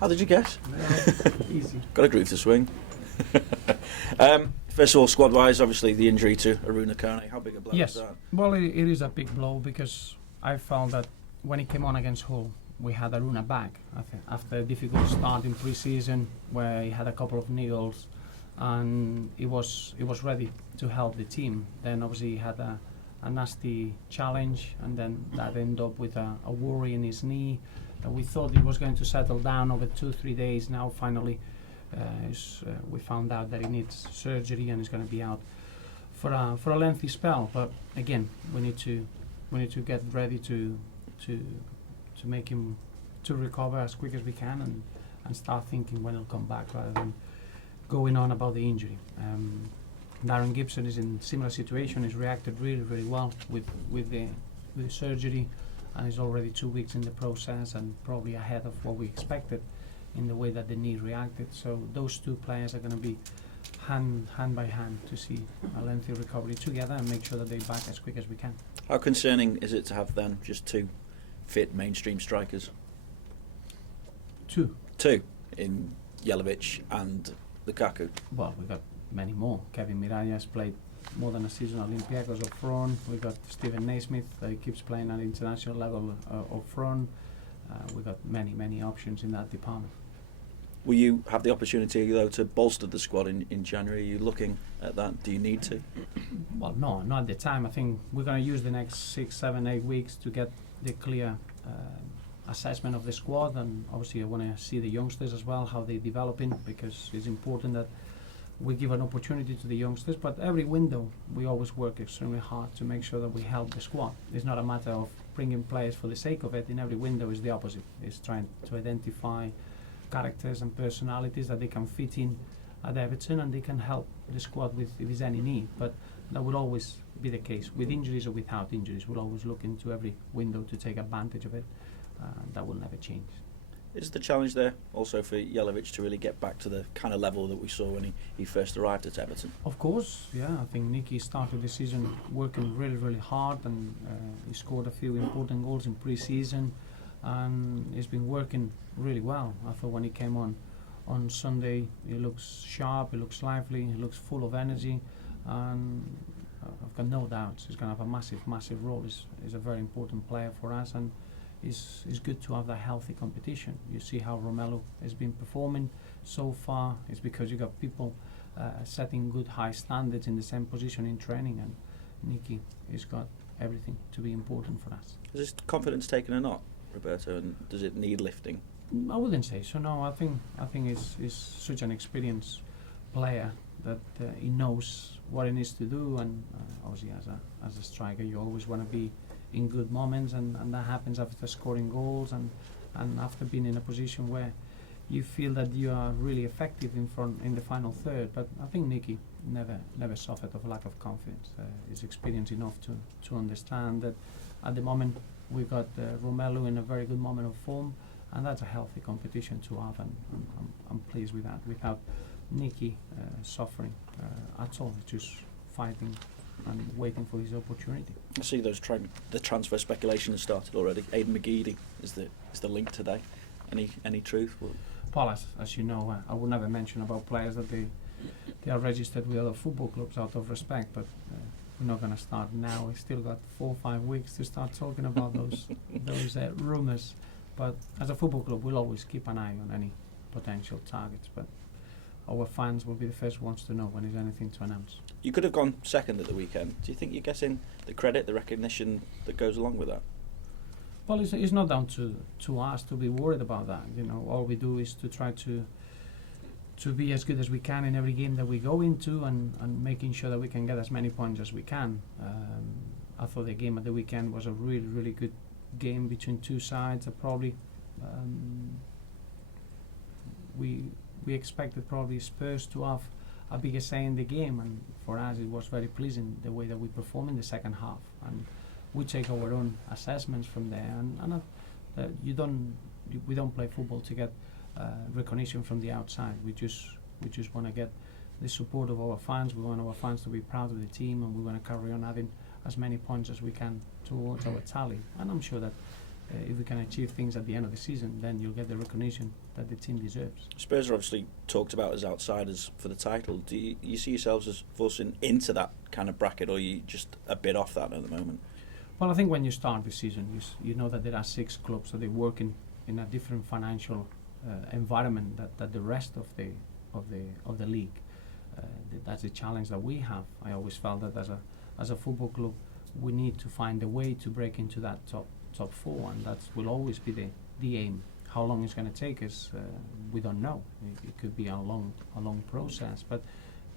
How did you guess? Easy. Got a groove to swing. First of all, squad-wise, obviously the injury to Aruna Kane. How big a blow Yes. was that? Well, it is a big blow because I felt that when he came on against Hull, we had Aruna back after a difficult start in pre-season where he had a couple of niggles and he was ready to help the team. Then obviously he had a nasty challenge and then that ended up with a worry in his knee. We thought he was going to settle down over 2-3 days. Now finally we found out that he needs surgery and is going to be out for a lengthy spell. But again, we need to get ready to make him to recover as quick as we can and start thinking when he'll come back rather than going on about the injury. Darren Gibson is in similar situation. He's reacted really well with the surgery and is already 2 weeks in the process and probably ahead of what we expected in the way that the knee reacted. So those two players are going to be hand by hand to see a lengthy recovery together and make sure that they're back as quick as we can. How concerning is it to have then just two fit mainstream strikers? Two in Jelavic and Lukaku. Well, we've got many more. Kevin Mirallas played more than a season at Olympiacos up front. We've got Stephen Naismith that keeps playing at international level up front. We've got many options in that department. Will you have the opportunity though to bolster the squad in January? Are you looking at that? Do you need to? Well, no, not at the time. I think we're going to use the next 6, 7, 8 weeks to get the clear assessment of the squad, and obviously I want to see the youngsters as well, how they're developing, because it's important that we give an opportunity to the youngsters. But every window we always work extremely hard to make sure that we help the squad. It's not a matter of bringing players for the sake of it. In every window is the opposite. It's trying to identify characters and personalities that they can fit in at Everton and they can help the squad with if there's any need. But that will always be the case with injuries or without injuries. We'll always look into every window to take advantage of it. That will never change. Is the challenge there also for Jelavic to really get back to the kind of level that we saw when he first arrived at Everton? Of course, yeah. I think Nicky started the season working really hard and he scored a few important goals in pre-season and he's been working really well. I thought when he came on Sunday he looks sharp, he looks lively, he looks full of energy, and I've got no doubts he's going to have a massive role. He's a very important player for us, and it's good to have that healthy competition. You see how Romelu has been performing so far. It's because you got people setting good high standards in the same position in training, and Nicky has got everything to be important for us. Is his confidence taken or not, Roberto, and does it need lifting? I wouldn't say so. No, I think he's such an experienced player that he knows what he needs to do, and obviously as a striker you always want to be in good moments, and that happens after scoring goals and after being in a position where you feel that you are really effective in the final third. But I think Nicky never suffered of lack of confidence. He's experienced enough to understand that at the moment we've got Romelu in a very good moment of form, and that's a healthy competition to have, and I'm pleased with that, without Nicky suffering at all, just fighting and waiting for his opportunity. I see those the transfer speculation has started already. Aidan McGeady is the link today. Any truth? Paul, as you know, I would never mention about players that they are registered with other football clubs out of respect, but we're not going to start now. We've still got 4 or 5 weeks to start talking about those rumours. But as a football club, we'll always keep an eye on any potential targets. But our fans will be the first ones to know when there's anything to announce. You could have gone second at the weekend. Do you think you're getting the credit, the recognition that goes along with that? Well, it's not down to us to be worried about that. You know, all we do is to try to be as good as we can in every game that we go into, and making sure that we can get as many points as we can. I thought the game at the weekend was a really good game between two sides. Probably we expected probably Spurs to have a bigger say in the game, and for us it was very pleasing the way that we performed in the second half, and we take our own assessments from there, and we don't play football to get recognition from the outside. We just want to get the support of our fans. We want our fans to be proud of the team, and we want to carry on having as many points as we can towards our tally, and I'm sure that if we can achieve things at the end of the season, then you'll get the recognition that the team deserves. Spurs are obviously talked about as outsiders for the title. Do you see yourselves as forcing into that kind of bracket, or are you just a bit off that at the moment? Well, I think when you start the season, you know that there are 6 clubs, so they work in a different financial environment that the rest of the league. That's the challenge that we have. I always felt that as a football club, we need to find a way to break into that top 4, and that will always be the aim. How long it's going to take us, we don't know. It could be a long process, but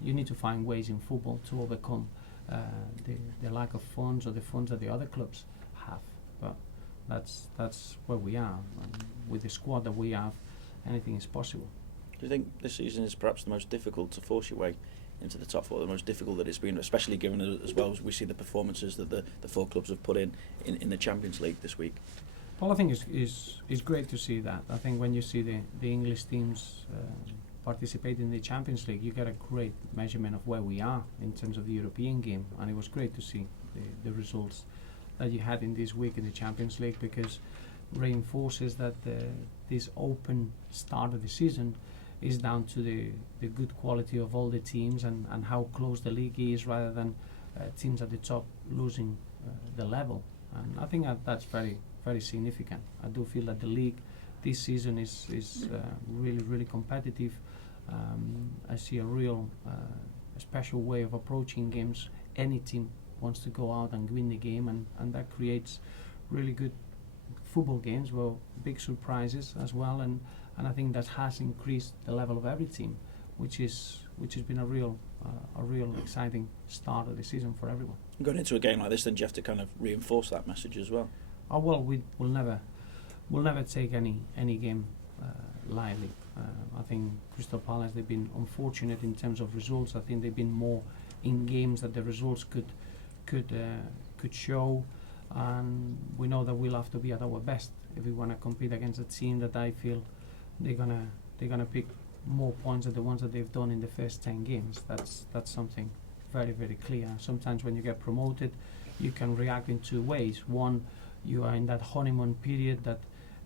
you need to find ways in football to overcome the lack of funds or the funds that the other clubs have. But that's where we are. With the squad that we have, anything is possible. Do you think this season is perhaps the most difficult to force your way into the top 4, the most difficult that it's been, especially given as well as we see the performances that the 4 clubs have put in the Champions League this week? Well, I think it's great to see that. I think when you see the English teams participate in the Champions League, you get a great measurement of where we are in terms of the European game, and it was great to see the results that you had in this week in the Champions League, because reinforces that this open start of the season is down to the good quality of all the teams and how close the league is, rather than teams at the top losing the level. And I think that's very, very significant. I do feel that the league this season is really, really competitive. I see a real special way of approaching games. Any team wants to go out and win the game, and that creates really good football games, well, big surprises as well, and I think that has increased the level of every team, which has been a real exciting start of the season for everyone. Going into a game like this, then you have to kind of reinforce that message as well. Oh well, we'll never take any game lightly. I think Crystal Palace, they've been unfortunate in terms of results. I think they've been more in games that the results could show, and we know that we'll have to be at our best if we want to compete against a team that I feel they're gonna pick more points than the ones that they've done in the first 10 games. That's something very, very clear. Sometimes when you get promoted, you can react in 2 ways. One, you are in that honeymoon period that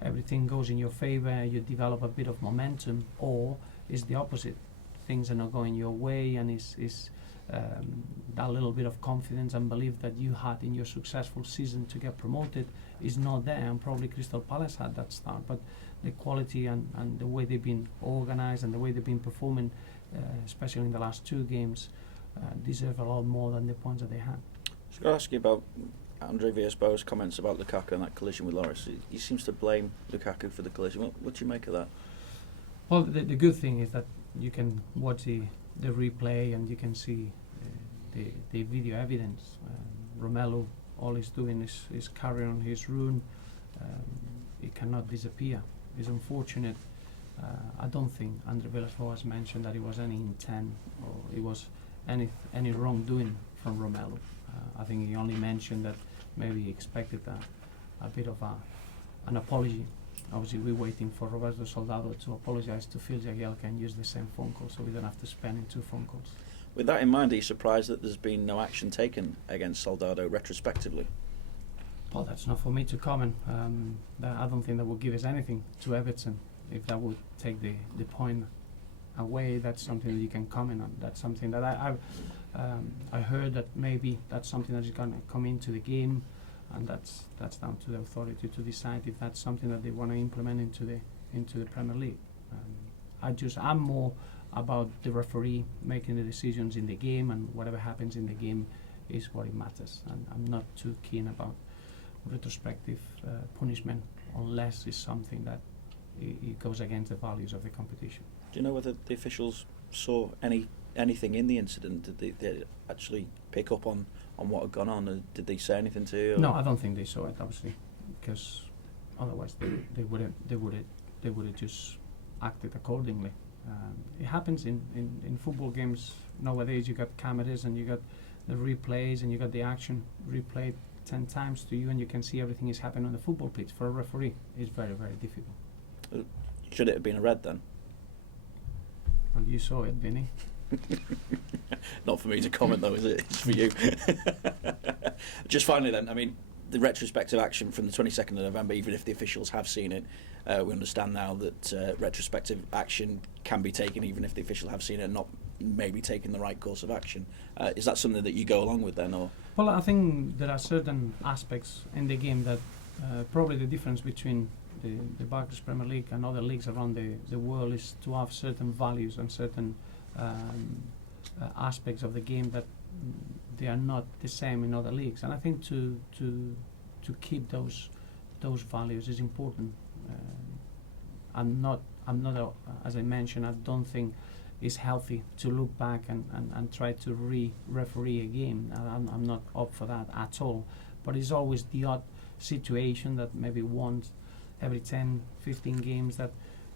everything goes in your favor, you develop a bit of momentum, or it's the opposite. Things are not going your way, and is that little bit of confidence and belief that you had in your successful season to get promoted is not there, and probably Crystal Palace had that start, but the quality and the way they've been organised and the way they've been performing, especially in the last 2 games, deserve a lot more than the points that they had. I was going to ask you about Andre Villas-Boas' comments about Lukaku and that collision with Lloris. He seems to blame Lukaku for the collision. What do you make of that? Well, the good thing is that you can watch the replay and you can see the video evidence. Romelu, all he's doing is carrying on his run. It cannot disappear. It's unfortunate. I don't think Andre Villas-Boas mentioned that it was any intent or it was any wrongdoing from Romelu. I think he only mentioned that maybe he expected a bit of an apology. Obviously, we're waiting for Roberto Soldado to apologise to Phil Jagielka and use the same phone call, so we don't have to spend in 2 phone calls. With that in mind, are you surprised that there's been no action taken against Soldado retrospectively? Well, that's not for me to comment. I don't think that would give us anything to Everton. If that would take the point away, that's something that you can comment on. That's something that I heard that maybe that's something that is going to come into the game, and that's down to the authority to decide if that's something that they want to implement into the Premier League. I'm more about the referee making the decisions in the game, and whatever happens in the game is what it matters. And I'm not too keen about retrospective punishment unless it's something that it goes against the values of the competition. Do you know whether the officials saw anything in the incident? Did they actually pick up on what had gone on? Did they say anything to you? No, I don't think they saw it, obviously, because otherwise they would have just acted accordingly. It happens in football games nowadays. You got cameras and you got the replays and you got the action replayed 10 times to you, and you can see everything is happening on the football pitch. For a referee, it's very, very difficult. Should it have been a red then? Well, you saw it, Vinny. Not for me to comment though, is it? It's for you. Just finally then, I mean, the retrospective action from the 22nd of November, even if the officials have seen it, we understand now that retrospective action can be taken even if the officials have seen it and not maybe taking the right course of action. Is that something that you go along with then? Or? Well, I think there are certain aspects in the game that probably the difference between the Barclays Premier League and other leagues around the world is to have certain values and certain aspects of the game that they are not the same in other leagues. And I think to keep those values is important. I'm not as I mentioned, I don't think it's healthy to look back and try to referee a game. I'm not up for that at all. But it's always the odd situation that maybe once every 10, 15 games that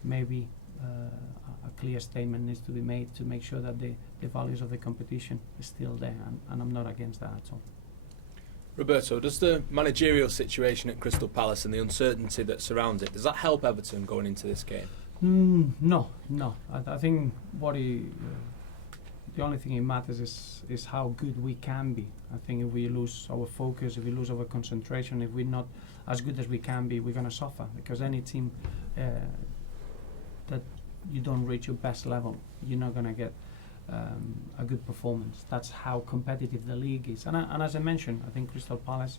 maybe a clear statement needs to be made to make sure that the values of the competition is still there, and I'm not against that at all. Roberto, does the managerial situation at Crystal Palace and the uncertainty that surrounds it, does that help Everton going into this game? No. I think the only thing it matters is how good we can be. I think if we lose our focus, if we lose our concentration, if we're not as good as we can be, we're going to suffer, because any team that you don't reach your best level, you're not going to get a good performance. That's how competitive the league is. And as I mentioned, I think Crystal Palace,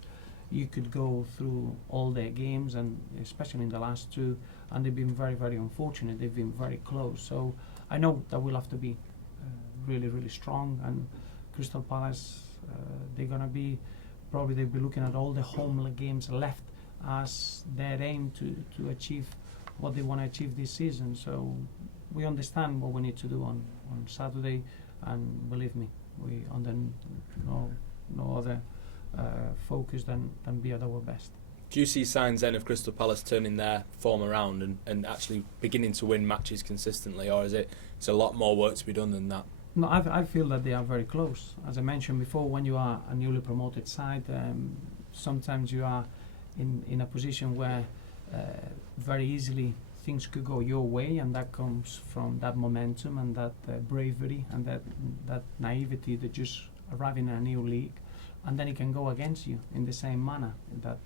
you could go through all their games, and especially in the last two, and they've been very, very unfortunate. They've been very close. So I know that we'll have to be really, really strong. And Crystal Palace, they'll be looking at all the home games left as their aim to achieve what they want to achieve this season. So we understand what we need to do on Saturday, and believe me, we under no other focus than be at our best. Do you see signs then of Crystal Palace turning their form around and actually beginning to win matches consistently, or is it's a lot more work to be done than that? No, I feel that they are very close. As I mentioned before, when you are a newly promoted side, sometimes you are in a position where very easily things could go your way, and that comes from that momentum and that bravery and that naivety that just arrive in a new league, and then it can go against you in the same manner, that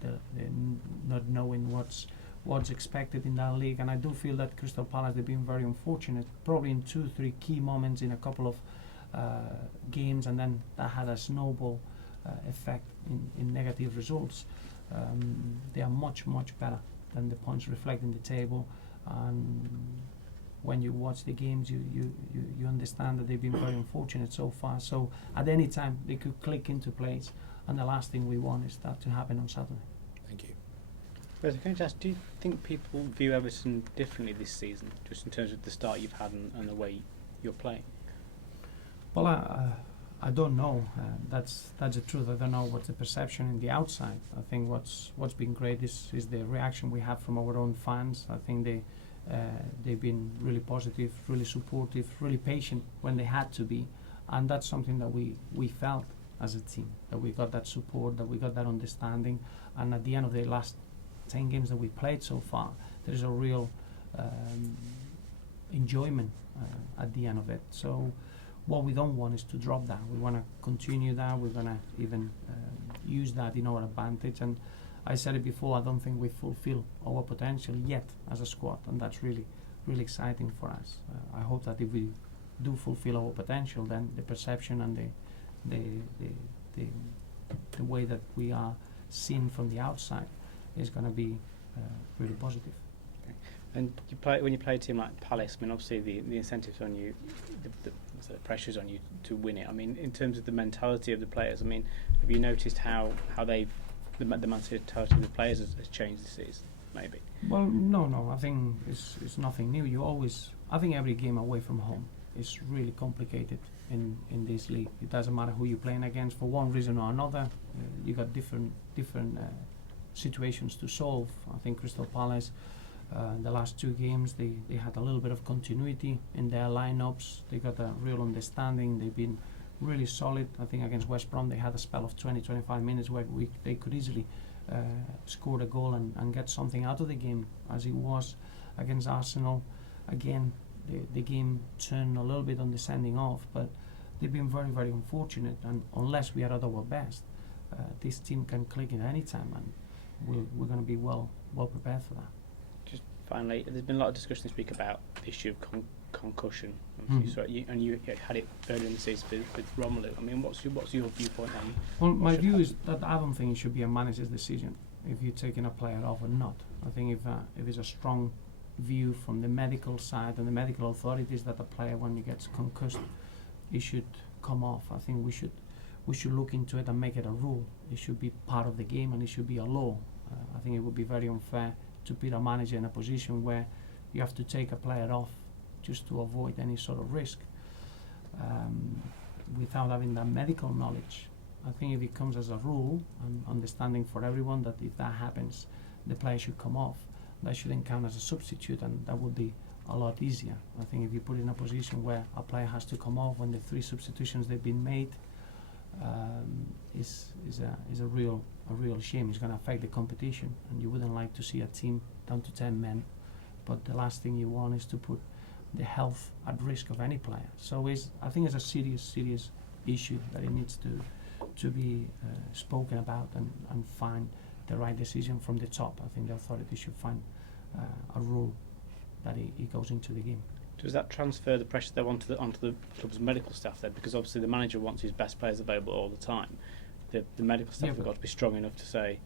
not knowing what's expected in that league. And I do feel that Crystal Palace, they've been very unfortunate, probably in 2-3 key moments in a couple of games, and then that had a snowball effect in negative results. They are much better than the points reflect in the table, and when you watch the games, you understand that they've been very unfortunate so far. So at any time they could click into place, and the last thing we want is that to happen on Saturday. Thank you. Can I just ask, do you think people view Everton differently this season, just in terms of the start you've had and the way you're playing? Well, I don't know. That's the truth. I don't know what's the perception in the outside. I think what's been great is the reaction we have from our own fans. I think they've been really positive, really supportive, really patient when they had to be, and that's something that we felt as a team, that we got that support, that we got that understanding. And at the end of the last 10 games that we played so far, there is a real enjoyment at the end of it. So what we don't want is to drop that. We want to continue that. We're going to even use that in our advantage. And I said it before, I don't think we fulfill our potential yet as a squad, and that's really, really exciting for us. I hope that if we do fulfill our potential, then the perception and the way that we are seen from the outside is going to be really positive. Okay. And when you play a team like Palace, I mean, obviously the incentives on you, the pressures on you to win it. I mean, in terms of the mentality of the players, I mean, have you noticed how the mentality of the players has changed this season, maybe? Well, no. I think it's nothing new. I think every game away from home is really complicated in this league. It doesn't matter who you're playing against. For one reason or another, you got different situations to solve. I think Crystal Palace, the last 2 games, they had a little bit of continuity in their lineups. They got a real understanding. They've been really solid. I think against West Brom they had a spell of 20-25 minutes where they could easily score a goal and get something out of the game. As it was against Arsenal, again the game turned a little bit on the sending off, but they've been very, very unfortunate, and unless we are at our best, this team can click at any time, and we're going to be well prepared for that. Just finally, there's been a lot of discussion this week about the issue of concussion. Mhm. So you had it earlier in the season with Romelu. I mean, what's your viewpoint on? Well, what my should view happen? is that I don't think it should be a manager's decision if you're taking a player off or not. I think if it's a strong view from the medical side and the medical authorities that the player, when he gets concussed, he should come off. I think we should look into it and make it a rule. It should be part of the game and it should be a law. I think it would be very unfair to put a manager in a position where you have to take a player off just to avoid any sort of risk without having that medical knowledge. I think if it comes as a rule and understanding for everyone that if that happens, the player should come off, that shouldn't count as a substitute, and that would be a lot easier. I think if you put in a position where a player has to come off when the 3 substitutions they've been made, is a real shame. It's going to affect the competition, and you wouldn't like to see a team down to 10 men. But the last thing you want is to put the health at risk of any player. So I think it's a serious issue that it needs to be spoken about and find the right decision from the top. I think the authorities should find a rule that it goes into the game. Does that transfer the pressure there onto the club's medical staff then? Because obviously the manager wants his best players available all the time. The medical staff Yeah, have got to be strong enough to say,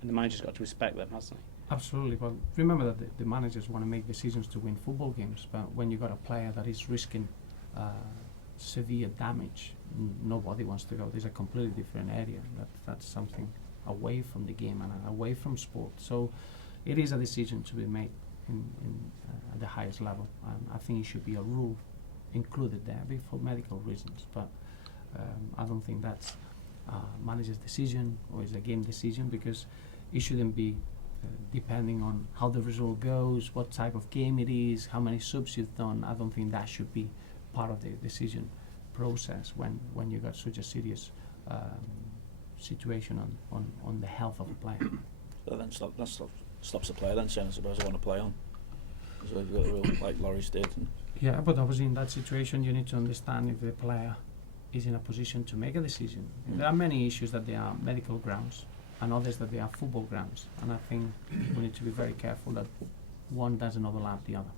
and the manager's got to respect them, hasn't he? Absolutely, but remember that the managers want to make decisions to win football games, but when you've got a player that is risking severe damage, nobody wants to go. There's a completely different area. That's something away from the game and away from sport. So it is a decision to be made at the highest level. I think it should be a rule included there for medical reasons, but I don't think that's manager's decision or is a game decision, because it shouldn't be depending on how the result goes, what type of game it is, how many subs you've done. I don't think that should be part of the decision process when you got such a serious situation on the health of a player. So then stops the player then saying, I suppose I want to play on. So you've got a rule like Lloris did. Yeah, but obviously in that situation you need to understand if the player is in a position to make a decision. There are many issues that they are medical grounds and others that they are football grounds, and I think we need to be very careful that one doesn't overlap the other.